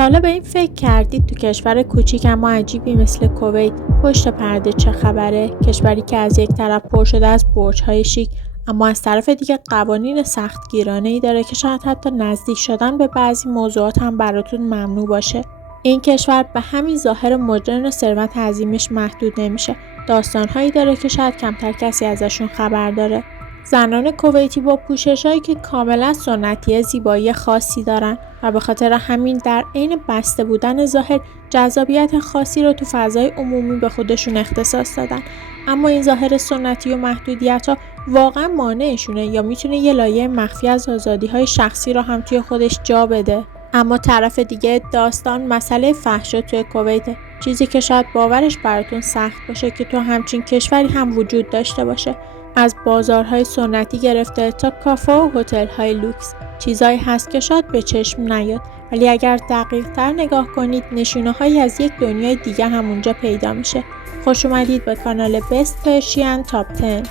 تا حالا به این فکر کردید تو کشور کوچیک اما عجیبی مثل کویت پشت پرده چه خبره؟ کشوری که از یک طرف پر شده از برج‌های شیک اما از طرف دیگه قوانین سختگیرانه‌ای داره که شاید حتی نزدیک شدن به بعضی موضوعات هم براتون ممنوع باشه. این کشور به همین ظاهر مدرن و ثروت عظیمش محدود نمیشه. داستان‌هایی داره که شاید کمتر کسی ازشون خبر داره. زنان کویتی با پوشش‌هایی که کاملا سنتی زیبایی خاصی دارن و به خاطر همین در عین بسته بودن ظاهر جذابیت خاصی رو تو فضای عمومی به خودشون اختصاص دادن. اما این ظاهر سنتی و محدودیت‌ها واقعا مانعشونه یا میتونه یه لایه مخفی از آزادی‌های شخصی رو هم توی خودش جا بده؟ اما طرف دیگه داستان مسئله فحشا توی کویت، چیزی که شاید باورش براتون سخت باشه که تو همچین کشوری هم وجود داشته باشه. از بازارهای سنتی گرفته تا کافه و هتل‌های لوکس، چیزایی هست که شاید به چشم نیاد، ولی اگر دقیق‌تر نگاه کنید نشونه‌هایی از یک دنیای دیگه هم اونجا پیدا میشه. خوش اومدید به کانال بست پرشین تاپ 10.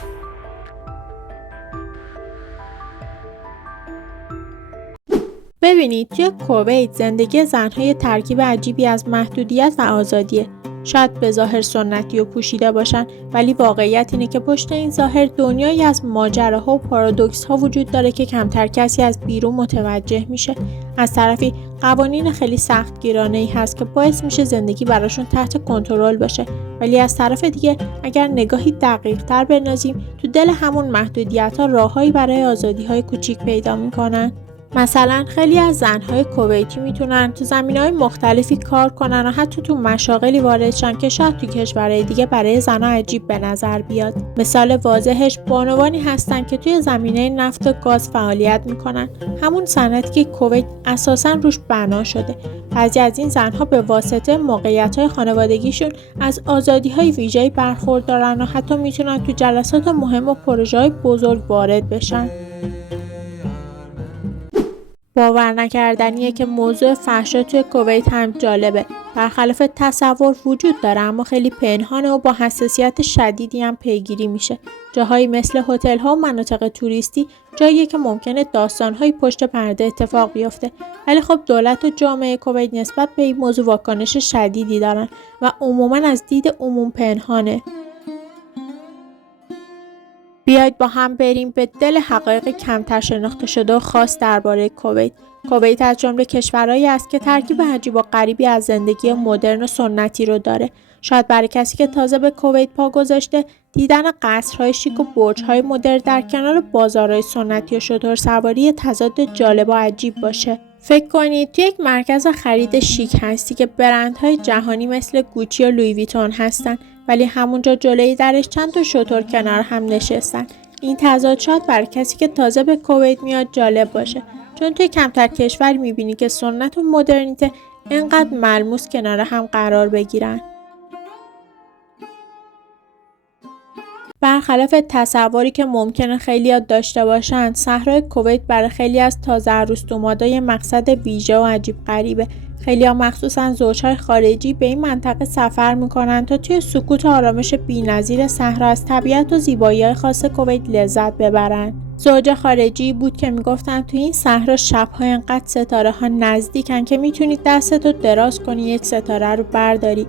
ببینید توی کویت زندگی زن‌ها یه ترکیب عجیبی از محدودیت و آزادیه. شاید به ظاهر سنتی و پوشیده باشن، ولی واقعیت اینه که پشت این ظاهر دنیایی از ماجراها و پارادوکس ها وجود داره که کمتر کسی از بیرون متوجه میشه. از طرفی قوانین خیلی سختگیرانه‌ای هست که باعث میشه زندگی براشون تحت کنترل باشه، ولی از طرف دیگه اگر نگاهی دقیق‌تر بندازیم تو دل همون محدودیت‌ها راههایی برای آزادی‌های کوچیک پیدا میکنن. مثلا خیلی از زن‌های کویتی میتونن تو زمینه‌های مختلفی کار کنن و حتی تو مشاغلی وارد شن که شاید تو کشورهای دیگه برای زن‌ها عجیب به نظر بیاد. مثال واضحش بانوانی هستن که توی زمینه نفت و گاز فعالیت میکنن، همون صنعتی که کویت اساساً روش بنا شده. بعضی از این زن‌ها به واسطه موقعیت‌های خانوادگیشون از آزادی‌های ویژه‌ای برخوردارن و حتی میتونن تو جلسات مهم و پروژه‌های بزرگ وارد بشن. باور نکردنیه که موضوع فحشا توی کویت هم جالبه. برخلاف تصور وجود داره اما خیلی پنهانه و با حساسیت شدیدی هم پیگیری میشه. جاهایی مثل هتل‌ها و مناطق توریستی جاییه که ممکنه داستان‌های پشت پرده اتفاق بیفته، ولی خب دولت و جامعه کویت نسبت به این موضوع واکنش شدیدی دارن و عموماً از دید عموم پنهانه. بیایید با هم بریم به دل حقایق کمتر شناخته شده و خاص درباره کویت. کویت از جمله کشورهایی است که ترکیب عجیب و غریبی از زندگی مدرن و سنتی رو داره. شاید برای کسی که تازه به کویت پا گذاشته، دیدن قصرهای شیک و برج‌های مدرن در کنار بازارهای سنتی و شترسواری تضاد جالب و عجیب باشه. فکر کنید توی یک مرکز خرید شیک هستی که برندهای جهانی مثل گوچی و لویی ویتون هستن، ولی همونجا جلوی درش چند تا شتر کنار هم نشستن. این تضاد شاید برای کسی که تازه به کویت میاد جالب باشه، چون توی کمتر کشور میبینی که سنت و مدرنیته اینقدر ملموس کنار هم قرار بگیرن. برخلاف تصوری که ممکنه خیلی‌ها داشته باشند، صحرای کویت برای خیلی از تازه عروس دامادای مقصد ویژه و عجیب غریبه. خیلی‌ها مخصوصاً زوج‌های خارجی به این منطقه سفر می‌کنن تا توی سکوت و آرامش بی‌نظیر صحرا از طبیعت و زیبایی‌های خاص کویت لذت ببرن. زوج خارجی بود که میگفتن توی این صحرا شب‌ها انقدر ستاره‌ها نزدیکن که میتونی دستتو دراز کنی یک ستاره رو برداری.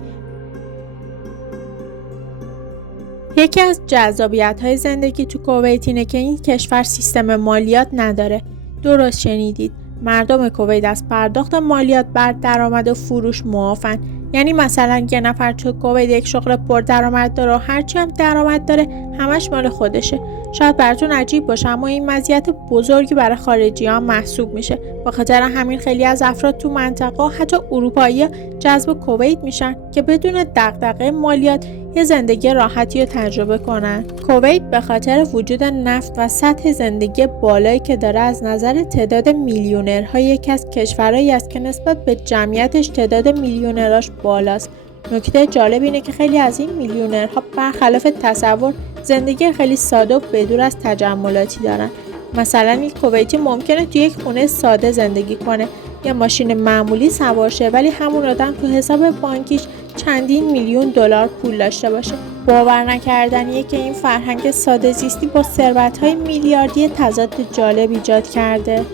یکی از جذابیت‌های زندگی تو کویت اینه که این کشور سیستم مالیات نداره. درست شنیدید. مردم کویت از پرداخت مالیات بر درآمد و فروش معافن. یعنی مثلا یه نفر تو کویت یک شغل پر درآمد داره و هرچی هم درآمد داره همش مال خودشه. شاید براتون عجیب باشه اما این مزیت بزرگی برای خارجی‌ها محسوب میشه. به خاطر همین خیلی از افراد تو منطقه حتی اروپایی‌ها جذب کویت میشن که بدون دغدغه مالیات یه زندگی راحتی رو تجربه کنن. کویت به خاطر وجود نفت و سطح زندگی بالایی که داره از نظر تعداد میلیونرها یکی از کشورهایی است که نسبت به جمعیتش تعداد میلیونراش بالاست. نکته جالب اینه که خیلی از این میلیونرها برخلاف تصور زندگی خیلی ساده و بدور از تجملاتی دارن. مثلا یک کویتی ممکنه توی یک خونه ساده زندگی کنه، یا ماشین معمولی سوار شه، ولی همون آدم تو حساب بانکیش چندین میلیون دلار پول داشته باشه. باور نکردنیه که این فرهنگ ساده زیستی با ثروت‌های میلیاردی تضاد جالب ایجاد کرده.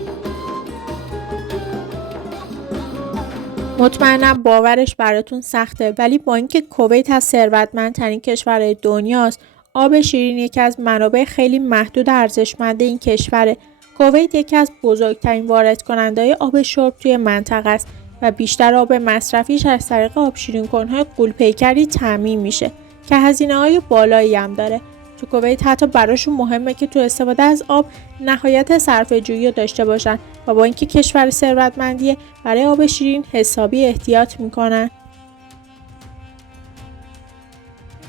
مطمئنم باورش براتون سخته، ولی با اینکه کویت از ثروتمندترین کشورهای دنیاست، آب شیرین یکی از منابع خیلی محدود ارزشمند این کشوره. کویت یکی از بزرگترین وارد کننده‌های آب شرب توی منطقه است و بیشتر آب مصرفیش از طریق آب شیرین کنهای غول‌پیکری تامین میشه که هزینه‌های بالایی هم داره. تو کویت حتی براشون مهمه که تو استفاده از آب نهایت صرفه‌جویی رو داشته باشن و با اینکه کشور ثروتمندیه برای آب شیرین حسابی احتیاط میکنن.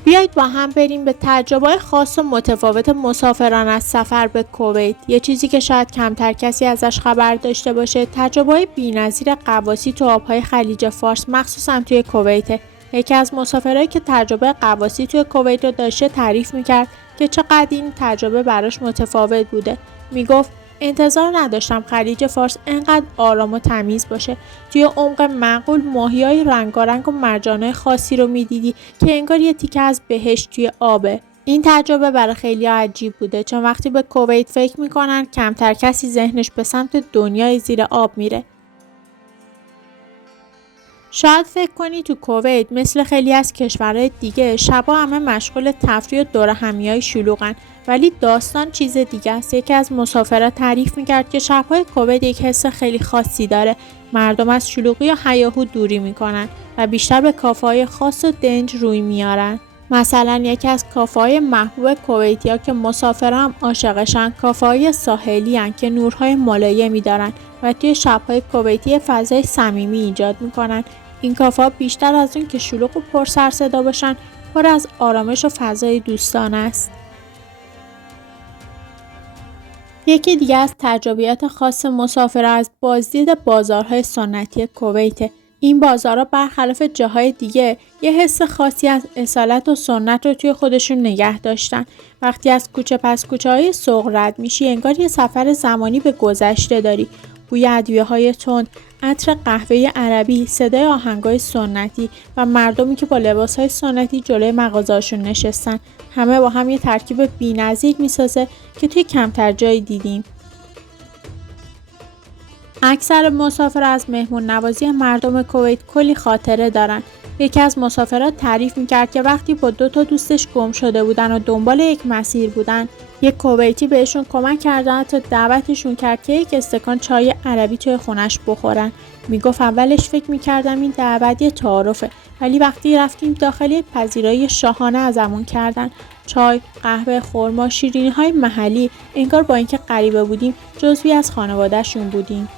بیایید با هم بریم به تجربه‌های خاص و متفاوت مسافران از سفر به کویت. یه چیزی که شاید کمتر کسی ازش خبر داشته باشه، تجربه‌های بی‌نظیر غواصی تو آب‌های خلیج فارس، مخصوصا توی کویت. یکی از مسافرایی که تجربه غواصی توی کویت رو داشته تعریف میکرد که چقدر این تجربه براش متفاوت بوده. میگفت انتظار نداشتم خلیج فارس انقدر آرام و تمیز باشه. توی عمق معقول ماهی‌های رنگارنگ و مرجان‌های خاصی رو می‌دیدی که انگار یه تیکه از بهشت توی آبه. این تجربه برای خیلی‌ها عجیب بوده، چون وقتی به کویت فکر می‌کنن کمتر کسی ذهنش به سمت دنیای زیر آب میره. شاید فکر کنی تو کویت مثل خیلی از کشورهای دیگه شبا همه مشغول تفریح و دور همیای شلوغن، ولی داستان چیز دیگه است. یکی از مسافرها تعریف میکرد که شبهای کویت یک حس خیلی خاصی داره. مردم از شلوغی و هیاهو دوری میکنن و بیشتر به کافه‌های خاص و دنج روی میارن. مثلا یکی از کافه‌های محبوب کویتی‌ها که مسافرها هم عاشقشن، کافه‌های ساحلی هن که نورهای ملایمی دارن و توی شب‌های کویتی فضای صمیمی ایجاد میکنن. این کافه‌ها بیشتر از اون که شلوغ و پر سر صدا باشن، پر از آرامش و فضای دوستانه است. یکی دیگه از تجربیات خاص مسافرها از بازدید بازارهای سنتی کویت. این بازارها برخلاف جاهای دیگه یه حس خاصی از اصالت و سنت رو توی خودشون نگه داشتن. وقتی از کوچه پس کوچه‌های سوق رد میشی انگار یه سفر زمانی به گذشته داری. بوی ادویه‌های تند، عطر قهوه عربی، صدای آهنگای سنتی و مردمی که با لباسهای سنتی جلوی مغازه‌هاشون نشستن، همه با هم یه ترکیب بی‌نظیر میسازه که توی کمتر جایی دیدیم. اکثر مسافرها از مهمون نوازی مردم کویت کلی خاطره دارن. یکی از مسافرها تعریف میکرد که وقتی با 2 دوستش گم شده بودن و دنبال یک مسیر بودن، یک کویتی بهشون کمک کردن تا دعوتشون کرد که یک استکان چای عربی توی خونش بخورن. میگفت اولش فکر میکردم این دعوت یه تعارفه، ولی وقتی رفتیم داخل یک پذیرایی شاهانه ازمون کردن. چای، قهوه، خرما، شیرینی‌های محلی، انگار با اینکه غریبه بودیم جزوی از خانواده‌شون بودیم.